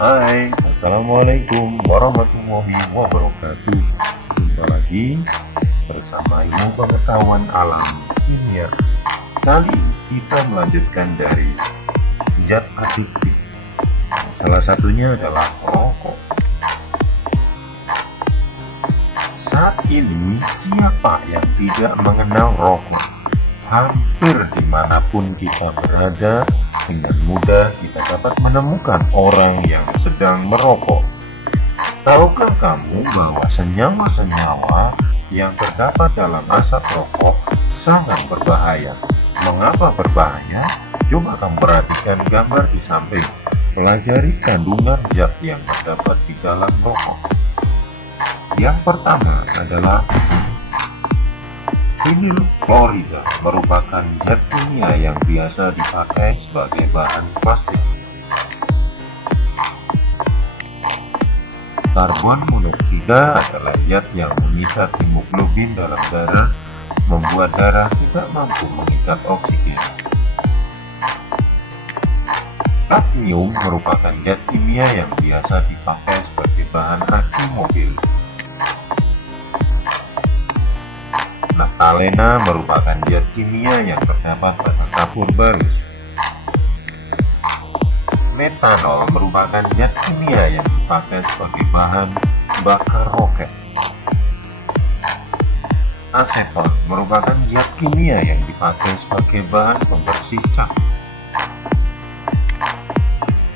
Hai, Assalamualaikum warahmatullahi wabarakatuh. Jumpa lagi bersama ilmu pengetahuan alam kimia. Kali ini kita melanjutkan dari zat adiktif. Salah satunya adalah rokok. Saat ini siapa yang tidak mengenal rokok? Hampir dimanapun kita berada, dengan mudah kita dapat menemukan orang yang sedang merokok. Tahukah kamu bahwa senyawa-senyawa yang terdapat dalam asap rokok sangat berbahaya? Mengapa berbahaya? Coba kamu perhatikan gambar di samping. Pelajari kandungan zat yang terdapat di dalam rokok. Yang pertama adalah vinil klorida, merupakan zat kimia yang biasa dipakai sebagai bahan plastik. Karbon monoksida adalah zat yang mengikat hemoglobin dalam darah, membuat darah tidak mampu mengikat oksigen. Kadmium merupakan zat kimia yang biasa dipakai sebagai bahan aki mobil. Naftalena merupakan zat kimia yang terdapat pada kapur barus. Metanol merupakan zat kimia yang dipakai sebagai bahan bakar roket. Aseton merupakan zat kimia yang dipakai sebagai bahan pembersih cat.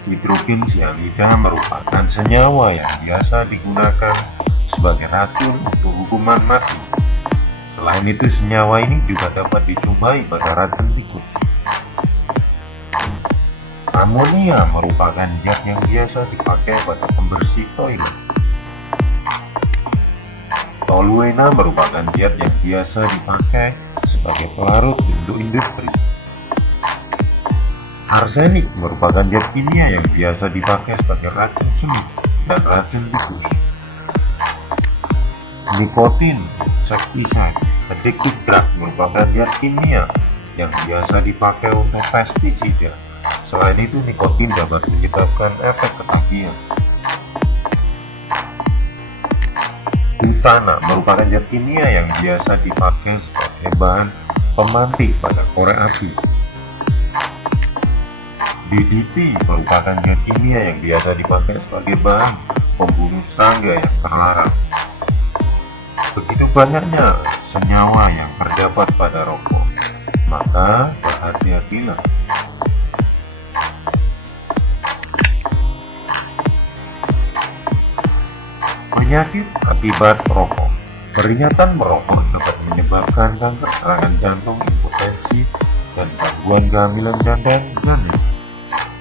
Hidrogen cyanida merupakan senyawa yang biasa digunakan sebagai racun untuk hukuman mati. Selain itu, senyawa ini juga dapat dicobai pada racun tikus. Amonia merupakan zat yang biasa dipakai pada pembersih toilet. Toluena merupakan zat yang biasa dipakai sebagai pelarut untuk industri. Arsenik merupakan zat kimia yang biasa dipakai sebagai racun semut dan racun tikus. Nikotin, insecticide, addictive drug merupakan zat kimia yang biasa dipakai untuk pestisida. Selain itu, nikotin dapat menyebabkan efek ketagihan. Butana merupakan zat kimia yang biasa dipakai sebagai bahan pemantik pada korek api. DDT merupakan zat kimia yang biasa dipakai sebagai bahan pembunuh serangga yang terlarang. Begitu banyaknya senyawa yang terdapat pada rokok, maka berhati-hatilah. Penyakit akibat rokok. Peringatan merokok dapat menyebabkan kanker serangan jantung, impotensi, dan gangguan kehamilan dan janin.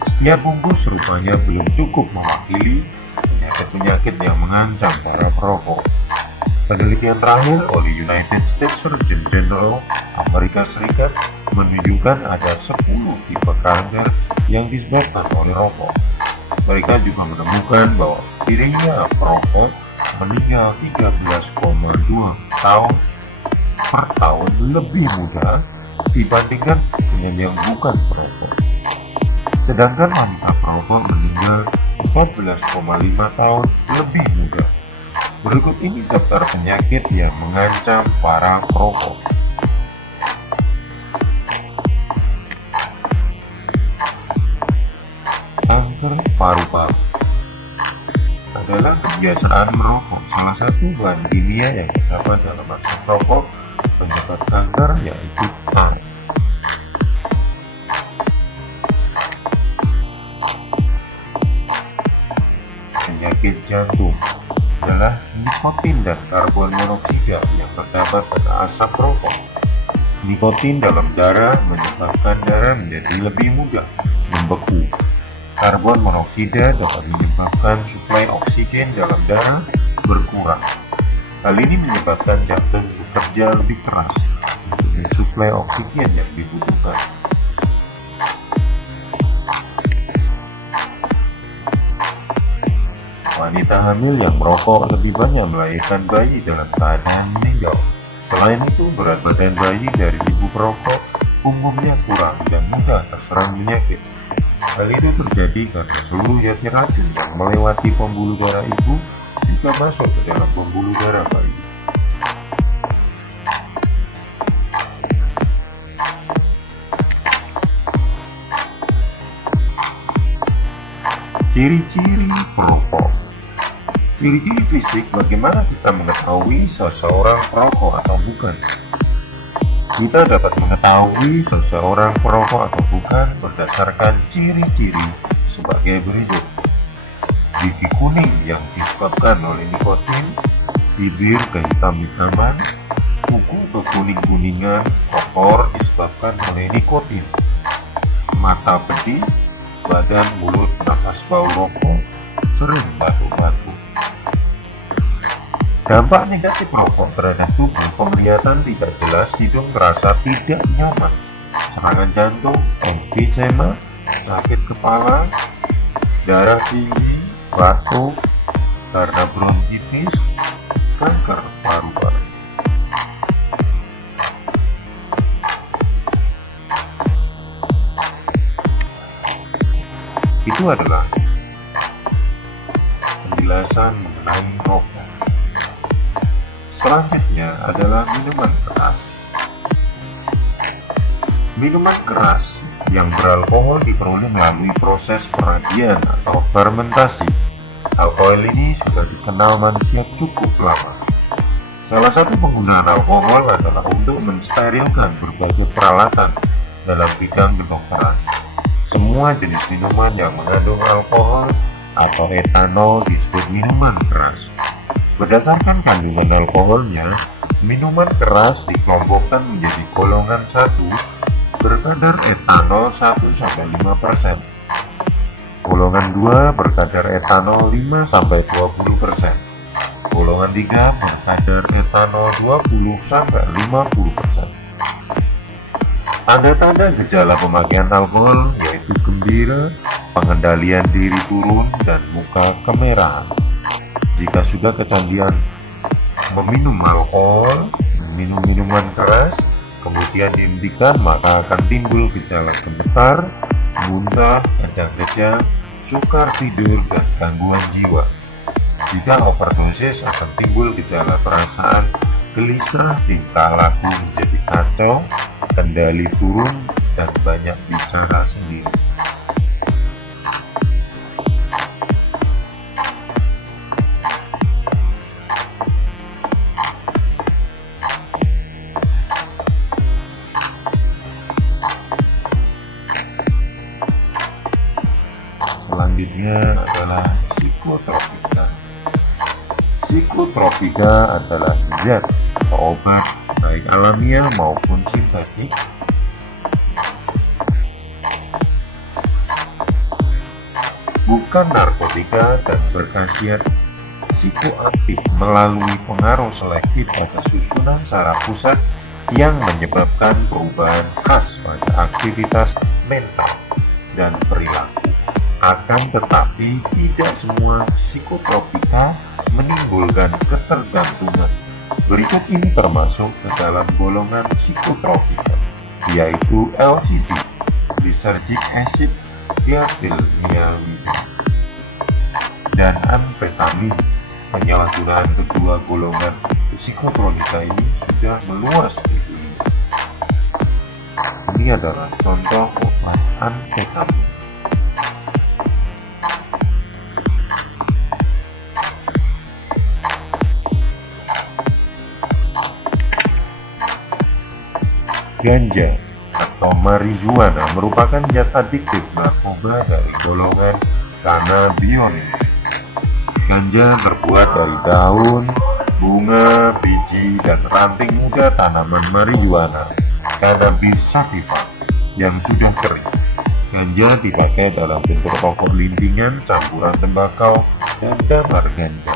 Setiap bungkus rupanya belum cukup mewakili penyakit-penyakit yang mengancam para perokok. Penelitian terakhir oleh United States Surgeon General Amerika Serikat menunjukkan ada 10 tipe kanker yang disebabkan oleh rokok. Mereka juga menemukan bahwa dirinya perokok meninggal 13,2 tahun per tahun lebih muda dibandingkan dengan yang bukan perokok. Sedangkan wanita perokok meninggal 14,5 tahun lebih muda. Berikut ini daftar penyakit yang mengancam para perokok. Kanker paru-paru adalah kebiasaan merokok. Salah satu bahan kimia yang terdapat dalam asap rokok penyebab kanker yaitu tar. Penyakit jantung adalah nikotin dan karbon monoksida yang terdapat pada asap rokok. Nikotin dalam darah menyebabkan darah menjadi lebih mudah membeku. Karbon monoksida dapat menyebabkan suplai oksigen dalam darah berkurang. Hal ini menyebabkan jantung bekerja lebih keras untuk mensuplai oksigen yang dibutuhkan. Wanita hamil yang merokok lebih banyak melahirkan bayi dalam keadaan meninggal. Selain itu, berat badan bayi dari ibu perokok umumnya kurang dan mudah terserang penyakit. Hal itu terjadi karena seluruh zat racun yang melewati pembuluh darah ibu juga masuk ke dalam pembuluh darah bayi. Ciri-ciri perokok. Ciri-ciri fisik, bagaimana kita mengetahui seseorang perokok atau bukan? Kita dapat mengetahui seseorang perokok atau bukan berdasarkan ciri-ciri sebagai berikut. Gigi kuning yang disebabkan oleh nikotin, bibir kehitam-hitaman, kuku kekuning-kuningan, kotor disebabkan oleh nikotin, mata pedih, badan, mulut, napas bau rokok, sering batuk-batuk. Dampak negatif rokok terhadap tubuh: penglihatan tidak jelas, hidung terasa tidak nyaman, serangan jantung, emfisema, sakit kepala, darah tinggi, batuk karena bronkitis, kanker paru-paru. Itu adalah penjelasan mengenai rokok. Selanjutnya adalah minuman keras. Minuman keras yang beralkohol diperoleh melalui proses peragian atau fermentasi. Alkohol ini sudah dikenal manusia cukup lama. Salah satu penggunaan alkohol adalah untuk mensterilkan berbagai peralatan dalam bidang kedokteran. Semua jenis minuman yang mengandung alkohol atau etanol disebut minuman keras. Berdasarkan kandungan alkoholnya, minuman keras dikelompokkan menjadi golongan 1 berkadar etanol 1-5%, golongan 2 berkadar etanol 5-20%, golongan 3 berkadar etanol 20-50%. Tanda-tanda gejala pemakaian alkohol yaitu gembira, pengendalian diri turun, dan muka kemerahan. Jika sudah kecanduan meminum alkohol, minum minuman keras, kemudian dihentikan, maka akan timbul gejala gemetar, muntah, kejang-kejang, sukar tidur, dan gangguan jiwa. Jika overdosis, akan timbul gejala perasaan gelisah, tingkah laku menjadi kacau, kendali turun, dan banyak bicara sendiri. Selanjutnya adalah psikotropika. Psikotropika adalah zat atau obat baik alamiah maupun sintetik bukan narkotika dan berkhasiat psikoaktif melalui pengaruh selektif pada susunan saraf pusat yang menyebabkan perubahan khas pada aktivitas mental dan perilaku. Akan tetapi, tidak semua psikotropika menimbulkan ketergantungan. Berikut ini termasuk ke dalam golongan psikotropika, yaitu LSD, lysergic acid, diethylmyelide, dan amfetamin. Penyalahgunaan kedua golongan psikotropika ini sudah meluas di dunia. Ini adalah contoh obat amfetamin. Ganja atau marijuana merupakan zat adiktif narkoba dari golongan cannabinoid. Ganja terbuat dari daun, bunga, biji, dan ranting muda tanaman marijuana, Cannabis sativa, yang sudah kering. Ganja dipakai dalam bentuk rokok lintingan, campuran tembakau, dan damar ganja.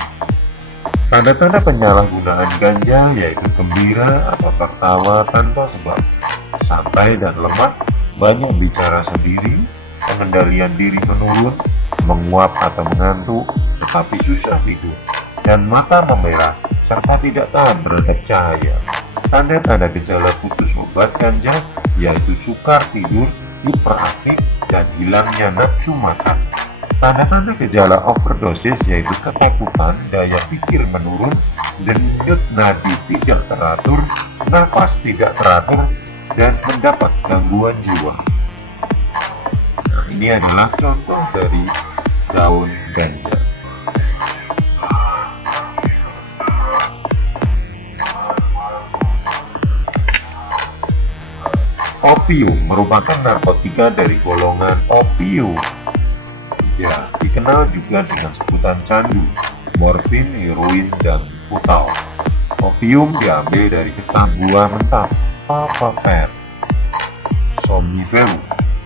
Tanda-tanda penyalahgunaan ganja yaitu gembira atau tertawa tanpa sebab, santai dan lemah, banyak bicara sendiri, pengendalian diri menurun, menguap atau mengantuk, tetapi susah tidur, dan mata memerah, serta tidak tahan terhadap cahaya. Tanda-tanda gejala putus obat ganja yaitu sukar tidur, hiperaktif, dan hilangnya nafsu makan. Tanda-tanda gejala overdosis yaitu ketakutan, daya pikir menurun, denyut nadi tidak teratur, nafas tidak teratur, dan mendapat gangguan jiwa. Nah, ini adalah contoh dari daun ganja. Opium merupakan narkotika dari golongan opium. Ya, dikenal juga dengan sebutan candu, morfin, heroin, dan putal. Opium diambil dari getah buah mentah, papaver, somniferum.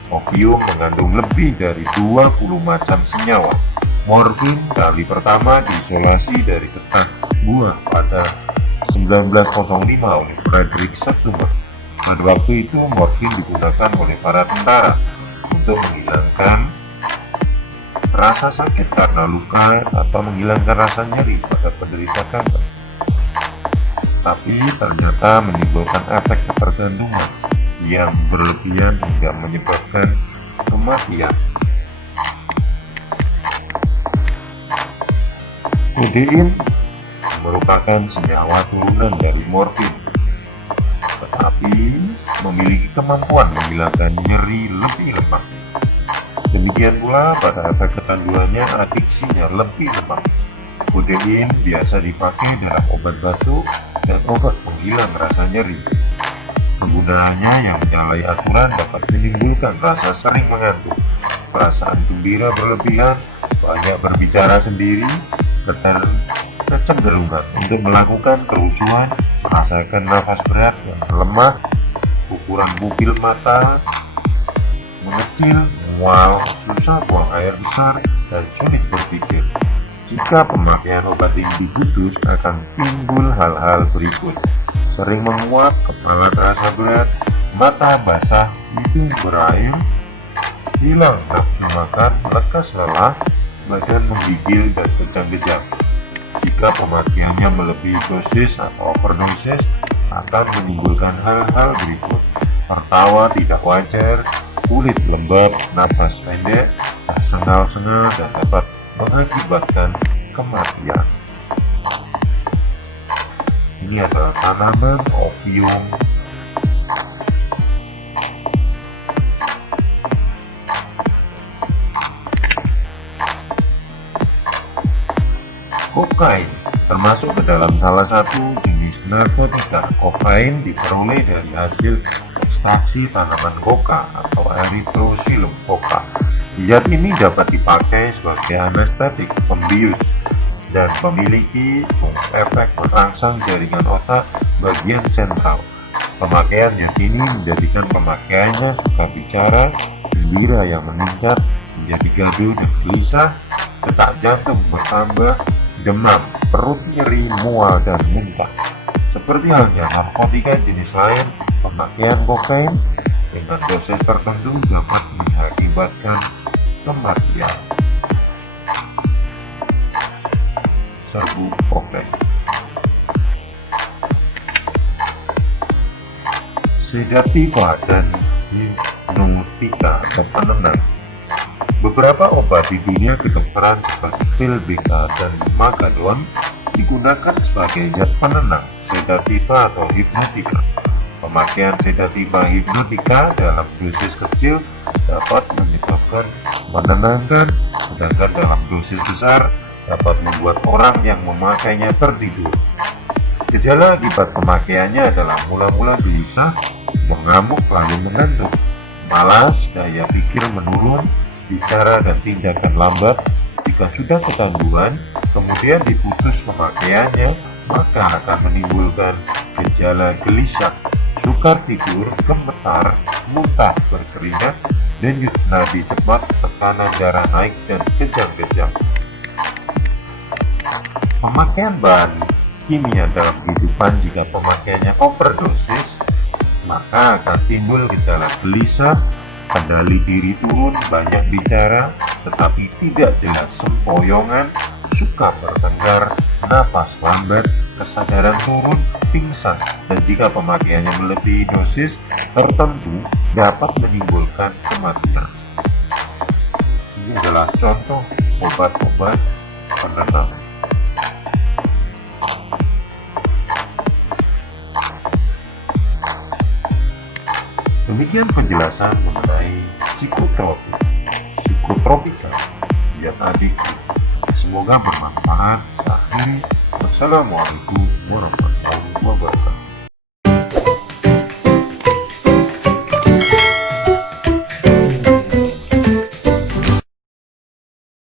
Opium mengandung lebih dari 20 macam senyawa. Morfin kali pertama diisolasi dari getah buah pada 1905 oleh Frederick Septumer. Pada waktu itu, morfin digunakan oleh para tentara untuk menghilangkan rasa sakit karena luka atau menghilangkan rasa nyeri pada penderita kanker. Tapi ternyata menimbulkan efek ketergantungan yang berlebihan hingga menyebabkan kematian. Kodein merupakan senyawa turunan dari morfin, tetapi memiliki kemampuan menghilangkan nyeri lebih lemah. Demikian pula pada efek kecanduannya, adiksinya lebih lemah. Kodein biasa dipakai dalam obat batuk dan obat penghilang rasa nyeri. Penggunaannya yang menyalahi aturan dapat menimbulkan rasa sering mengantuk, perasaan gembira berlebihan, banyak berbicara sendiri, kecenderungan untuk melakukan kerusuhan, merasakan nafas berat dan lemah, ukuran pupil mata mengecil, mual, susah buang air besar, dan sulit berpikir. Jika pemakaian obat ini diputus, akan timbul hal-hal berikut: sering menguap, kepala terasa berat, mata basah, hidung berair, hilang nafsu makan, lekas lelah, badan menggigil dan kejang-kejang. Jika pemakaiannya melebihi dosis atau overdosis, akan menimbulkan hal-hal berikut: tertawa tidak wajar, kulit lembab, napas pendek, tersengal-sengal, dan dapat mengakibatkan kematian. Ini adalah tanaman opium. Kokain termasuk ke dalam salah satu jenis narkotika. Kokain diperoleh dari hasil ekstraksi tanaman koka atau Erythrocylum coca. Zat ini dapat dipakai sebagai anestetik, pembius, dan memiliki efek merangsang jaringan otak bagian sentral. Pemakaian zat ini menjadikan pemakaiannya suka bicara, gembira yang meningkat, menjadi gaduh dan gelisah, detak jantung bertambah, demam, perut nyeri, mual, dan muntah. Seperti halnya narkotika jenis lain, pemakaian kokain dengan dosis tertentu dapat mengakibatkan kematian. Serbu kokain. Sedativa dan hipnotika atau penenang. Beberapa obat di dunia kedokteran seperti pil beta dan magadon digunakan sebagai zat penenang, sedativa atau hipnotika. Pemakaian sedativa hipnotika dalam dosis kecil dapat menyebabkan menenangkan, sedangkan dalam dosis besar dapat membuat orang yang memakainya tertidur. Gejala akibat pemakaiannya adalah mula-mula gelisah, mengamuk lalu mengantuk, malas, daya pikir menurun, bicara dan tindakan lambat. Jika sudah kecanduan, kemudian diputus pemakaiannya, maka akan menimbulkan gejala gelisah, sukar tidur, gemetar, muntah, berkeringat, denyut nadi cepat, tekanan darah naik, dan kejang-kejang. Pemakaian bahan kimia dalam kehidupan, jika pemakaiannya overdosis, maka akan timbul gejala gelisah, kendali diri turun, banyak bicara tetapi tidak jelas, sempoyongan, suka bertengkar, nafas lambat, kesadaran turun, pingsan, dan jika pemakaiannya melebihi dosis tertentu dapat menimbulkan kematian. Ini adalah contoh obat-obat penenang. Demikian penjelasan mengenai psikotropika diet adiktif. Semoga bermanfaat. Saya akhiri. Wassalamualaikum warahmatullahi wabarakatuh.